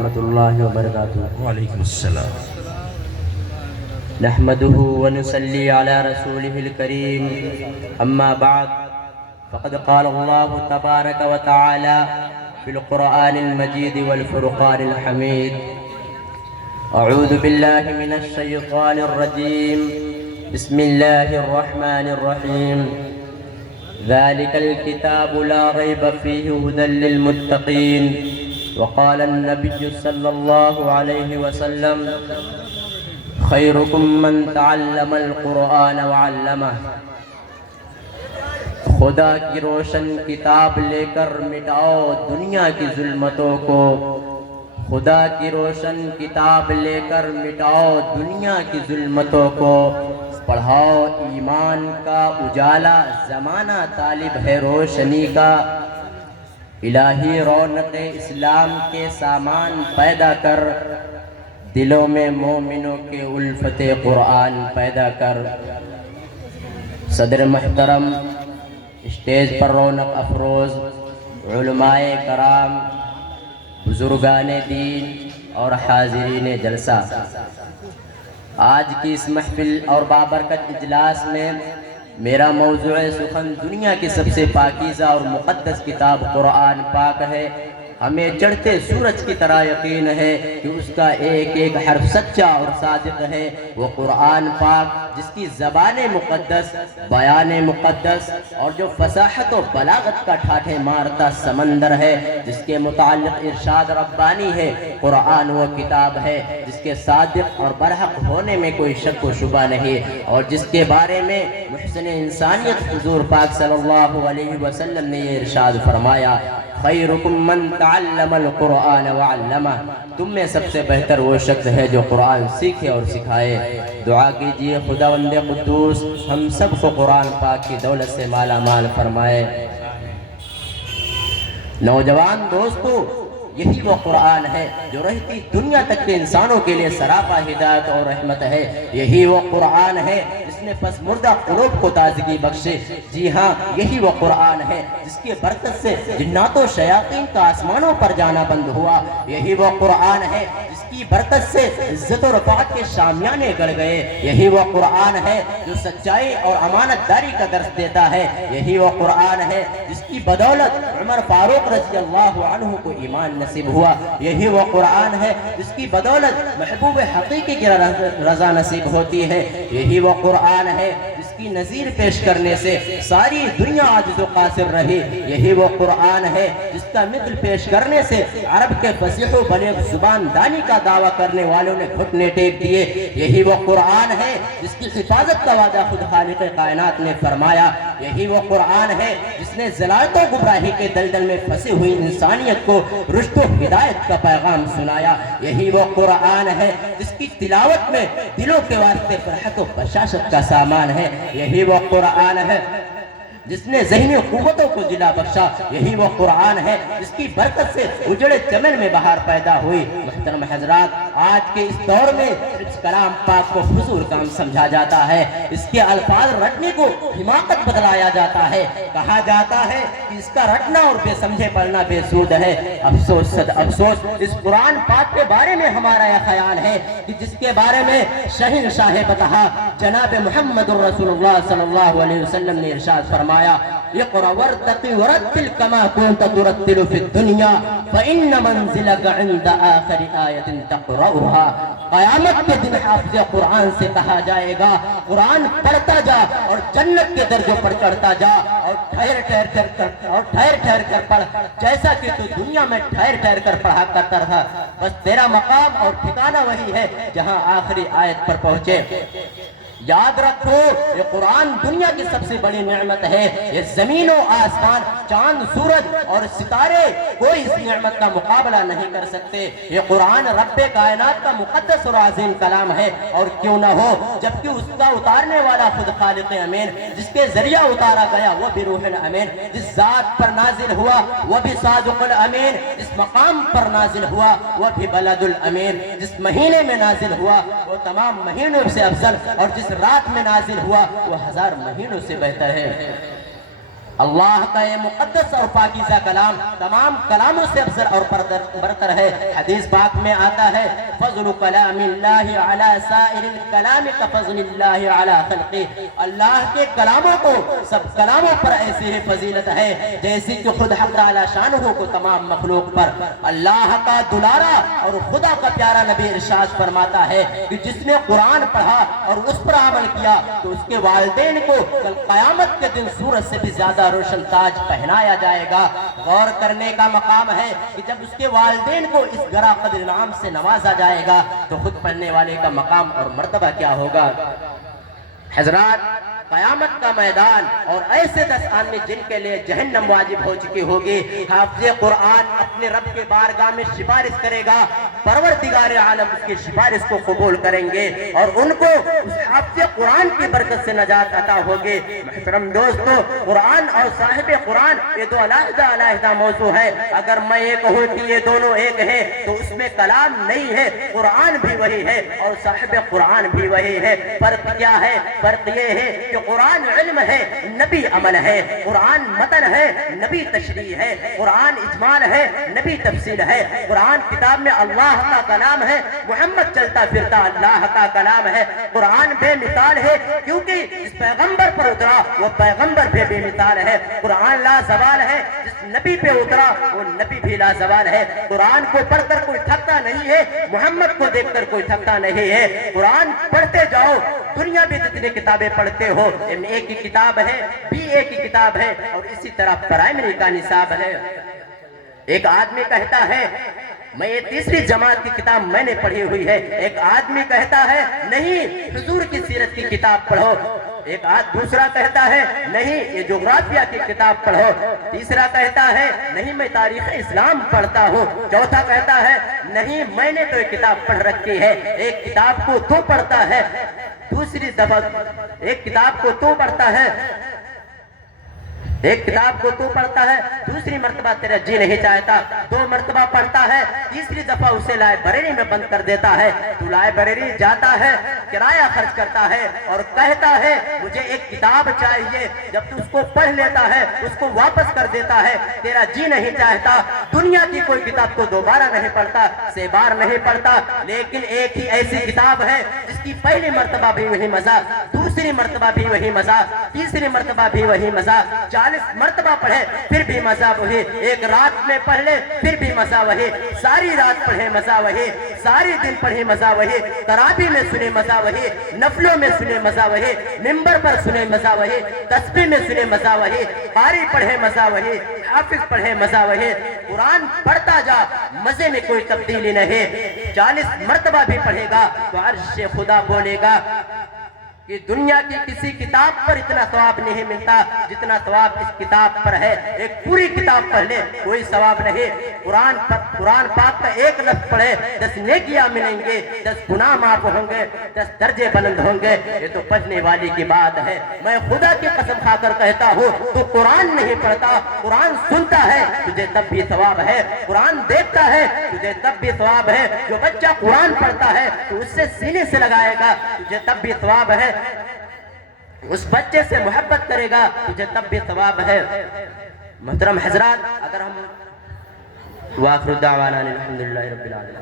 ورحمۃ اللہ وبرکاتہ۔ وعلیکم السلام۔ نحمده ونصلي على رسوله الكريم، أما بعد، فقد قال الله تبارك وتعالى في القرآن المجيد والفرقان الحميد: أعوذ بالله من الشيطان الرجيم، بسم الله الرحمن الرحيم، ذلك الكتاب لا ريب فيه هدى للمتقين، وقال النبي صلى الله عليه وسلم: خيركم من تعلم القرآن وعلمه۔ خدا کی روشن کتاب لے کر مٹاؤ دنیا کی ظلمتوں کو، خدا کی روشن کتاب لے کر مٹاؤ دنیا کی ظلمتوں کو، پڑھاؤ ایمان کا اجالا، زمانہ طالب ہے روشنی کا، الہی رونق اسلام کے سامان پیدا کر، دلوں میں مومنوں کے الفت قرآن پیدا کر۔ صدر محترم، اسٹیج پر رونق افروز علماء کرام، بزرگان دین اور حاضرین جلسہ، آج کی اس محفل اور بابرکت اجلاس میں میرا موضوع سخن دنیا کی سب سے پاکیزہ اور مقدس کتاب قرآن پاک ہے۔ ہمیں چڑھتے سورج کی طرح یقین ہے کہ اس کا ایک ایک حرف سچا اور صادق ہے۔ وہ قرآن پاک جس کی زبان مقدس، بیان مقدس اور جو فصاحت و بلاغت کا ٹھاٹھے مارتا سمندر ہے، جس کے متعلق ارشاد ربانی ہے، قرآن وہ کتاب ہے جس کے صادق اور برحق ہونے میں کوئی شک و شبہ نہیں، اور جس کے بارے میں محسن انسانیت حضور پاک صلی اللہ علیہ وسلم نے یہ ارشاد فرمایا: خیرکم من تعلم القرآن وعلمہ۔ تم میں سب سے بہتر وہ شخص ہے جو قرآن سیکھے اور سکھائے۔ دعا کیجئے خداوند قدوس ہم سب کو قرآن پاک کی دولت سے مالا مال فرمائے۔ نوجوان دوستو، یہی وہ قرآن ہے جو رہتی دنیا تک کے انسانوں کے لیے سراپا ہدایت اور رحمت ہے۔ یہی وہ قرآن ہے جس نے پس مردہ قلوب کو تازگی بخشے۔ جی ہاں، یہی وہ قرآن ہے جس کے برکت سے جنات و شیاطین کا آسمانوں پر جانا بند ہوا۔ یہی وہ قرآن ہے جس کی برکت سے عزت و رفعت کے شامیانے گڑ گئے۔ یہی وہ قرآن ہے جو سچائی اور امانت داری کا درس دیتا ہے۔ یہی وہ قرآن ہے جس کی بدولت عمر فاروق رضی اللہ عنہ کو ایمان نصیب ہوا۔ یہی وہ قرآن ہے جس کی بدولت محبوب حقیقی کی رضا نصیب ہوتی ہے۔ یہی وہ قرآن ہے جس کی نظیر پیش کرنے سے ساری دنیا عاجز و قاصر رہی۔ یہی وہ قرآن ہے جس کا مثل پیش کرنے سے عرب کے فصیح و بلیغ زبان دانی کا دعویٰ کرنے والوں نے گھٹنے ٹیک دیے۔ یہی وہ قرآن ہے جس کی حفاظت کا وعدہ خود خالق کائنات نے فرمایا۔ یہی وہ قرآن ہے جس نے ضلالت و گمراہی کے دلدل میں پھنسی ہوئی انسانیت کو رشد و ہدایت کا پیغام سنایا۔ یہی وہ قرآن ہے جس کی تلاوت میں دلوں کے واسطے فرحت و بشاشت کا سامان ہے۔ یہی وہ قرآن ہے جس نے ذہنی قوتوں کو جلا بخشا۔ یہی وہ قرآن ہے جس کی برکت سے اجڑے چمن میں بہار پیدا ہوئی۔ محترم حضرات، آج کے اس دور میں حفظ کلام پاک کو فضول کام سمجھا جاتا ہے، اس کے الفاظ رٹنے کو حماقت بدلایا جاتا ہے، کہا جاتا ہے کہ اس کا رٹنا اور بے سمجھے پڑھنا بے سود ہے۔ افسوس صد افسوس، اس قرآن پاک کے بارے میں ہمارا یہ خیال ہے کہ جس کے بارے میں شہنشاہ بطحا جناب محمد رسول اللہ صلی اللہ علیہ وسلم نے ارشاد فرمایا: اقرأ وارتقي ورتل كما كنت ترتل في الدنيا فإن منزلك عند آخر آية تقرأها۔ قیامت کے دن حافظ قرآن سے کہا جائے گا قرآن پڑھتا جا اور جنت کے درجوں پر چڑھتا جا، اور ٹھہر ٹھہر کر پڑھ، جیسا کہ تو دنیا میں ٹھہر ٹھہر کر پڑھا کرتا تھا۔ بس تیرا مقام اور ٹھکانہ وہی ہے جہاں آخری آیت پر پہنچے۔ یاد رکھو، یہ قرآن دنیا کی سب سے بڑی نعمت ہے۔ یہ زمین و آسمان، چاند، سورج اور ستارے کوئی اس نعمت کا مقابلہ نہیں کر سکتے۔ یہ قرآن رب کائنات کا مقدس اور عظیم کلام ہے، اور کیوں نہ ہو جبکہ اس کا اتارنے والا خود خالق امین، جس کے ذریعہ اتارا گیا وہ بھی روح الامین، جس ذات پر نازل ہوا وہ بھی صادق الامین، جس مقام پر نازل ہوا وہ بھی بلد الامین، جس مہینے میں نازل ہوا وہ تمام مہینوں سے افضل، اور جس رات میں نازل ہوا وہ 1000 مہینوں سے بہتر ہے۔ اللہ کا یہ مقدس اور پاکیزہ کلام تمام کلاموں سے افضل اور برتر ہے۔ حدیث پاک میں آتا ہے فضل کلام اللہ علی سائر الکلام کفضل اللہ علی خلقہ، اللہ کے کلاموں کو سب کلاموں پر ایسی ہی فضیلت ہے جیسی کہ خود حق تعالی شانہ کو تمام مخلوق پر۔ اللہ کا دلارا اور خدا کا پیارا نبی ارشاد فرماتا ہے کہ جس نے قرآن پڑھا اور اس پر عمل کیا تو اس کے والدین کو کل قیامت کے دن سورج سے بھی زیادہ روشن تاج پہنایا جائے گا۔ غور کرنے کا مقام ہے کہ جب اس کے والدین کو اس گرا قدر انعام سے نوازا جائے گا تو خود پڑھنے والے کا مقام اور مرتبہ کیا ہوگا۔ حضرات، قیامت کا میدان اور ایسے 10 آدمی جن کے لیے جہنم واجب ہو چکی ہوگی، حافظ قرآن اپنے رب کے بارگاہ میں سفارش کرے گا، پروردگار عالم اس کی سفارش کو قبول کریں گے اور ان کو اس حافظ قرآن کی برکت سے نجات عطا ہوگی۔ محترم دوستو، قرآن اور صاحب قرآن یہ دو علیحدہ موضوع ہے۔ اگر میں یہ کہوں کہ یہ دونوں ایک ہے تو اس میں کلام نہیں ہے، قرآن بھی وہی ہے اور صاحب قرآن بھی وہی ہے۔ فرق کیا ہے؟ فرق یہ ہے کہ قرآن علم ہے، نبی عمل ہے، قرآن متن ہے، نبی تشریح ہے، قرآن اجمال ہے، نبی تفصیل ہے، قرآن کتاب میں اللہ کا کلام ہے، محمد چلتا پھرتا اللہ کا کلام ہے، قرآن بے مثال ہے کیونکہ جس پیغمبر پر اترا وہ پیغمبر بھی بے مثال ہے، قرآن لا زوال ہے، جس نبی پہ اترا وہ نبی بھی لا زوال ہے، قرآن کو پڑھ کر کوئی تھکتا نہیں ہے، محمد کو دیکھ کر کوئی تھکتا نہیں ہے، قرآن پڑھتے جاؤ، دنیا میں جتنی کتابیں پڑھتے ہو ایم اے کی کتاب ہے، بی اے کی کتاب ہے اور اسی طرح پرائمری کا نصاب ہے۔ ایک آدمی کہتا ہے میں یہ 3ری جماعت کی کتاب میں نے پڑھی ہوئی ہے، ایک آدمی کہتا ہے نہیں حضور کی سیرت کی کتاب پڑھو، ایک دوسرا کہتا ہے نہیں یہ جغرافیہ کی کتاب پڑھو، تیسرا کہتا ہے نہیں میں تاریخ اسلام پڑھتا ہوں، چوتھا کہتا ہے نہیں میں نے تو ایک کتاب پڑھ رکھی ہے۔ ایک کتاب کو تو پڑھتا ہے، دوسری دفعہ ایک کتاب کو تو پڑھتا ہے، ایک کتاب کو تو پڑھتا ہے، دوسری مرتبہ تیرا جی نہیں چاہتا، 2 مرتبہ پڑھتا ہے، تیسری دفعہ اسے لائبریری میں بند کر دیتا ہے، تو لائبریری جاتا ہے، کرایہ خرچ کرتا ہے اور کہتا ہے مجھے ایک کتاب چاہیے، جب تو اس کو پڑھ لیتا ہے اس کو واپس کر دیتا ہے، تیرا جی نہیں چاہتا، دنیا کی کوئی کتاب کو دوبارہ نہیں پڑھتا، 6 بار نہیں پڑھتا، لیکن ایک ہی ایسی کتاب ہے جس کی پہلی مرتبہ بھی وہی مزہ، دوسری مرتبہ بھی وہی مزہ، تیسری مرتبہ بھی وہی مزہ، 40 مرتبہ پڑھے پھر بھی مزہ وہی، ایک رات میں پڑھ لے پھر بھی مزہ وہی، ساری رات پڑھے مزہ وہی، ساری دن پڑھے مزہ وہی، تراویح میں سنے مزہ وہی، نفلوں میں سنے مزہ وہی، منبر پر سنے مزہ وہی، تسبیح میں سنے مزہ وہی، قاری پڑھے مزہ وہی، حافظ پڑھے مزہ وہی، قرآن پڑھتا جا مزے میں کوئی تبدیلی نہیں، 40 مرتبہ بھی پڑھے گا تو عرش خدا بولے گا کہ دنیا کی کسی کتاب پر اتنا ثواب نہیں ملتا جتنا ثواب اس کتاب پر ہے۔ ایک پوری کتاب پڑھ لے کوئی ثواب نہیں، قرآن پاک کا ایک لفظ پڑھے 10 نیکیاں ملیں گے، 10 گناہ معاف ہوں گے، 10 درجے بلند ہوں گے، یہ تو پڑھنے والی کی بات ہے۔ میں خدا کی قسم کھا کر کہتا ہوں تو قرآن نہیں پڑھتا، قرآن سنتا ہے تجھے تب بھی ثواب ہے، قرآن دیکھتا ہے تجھے تب بھی ثواب ہے، جو بچہ قرآن پڑھتا ہے تو اس سے سینے سے لگائے گا تجھے تب بھی ثواب ہے، اس بچے سے محبت کرے گا تجھے تب بھی ثواب ہے۔ محترم حضرات، اگر ہم وآخر دعوانا الحمدللہ رب العالمین۔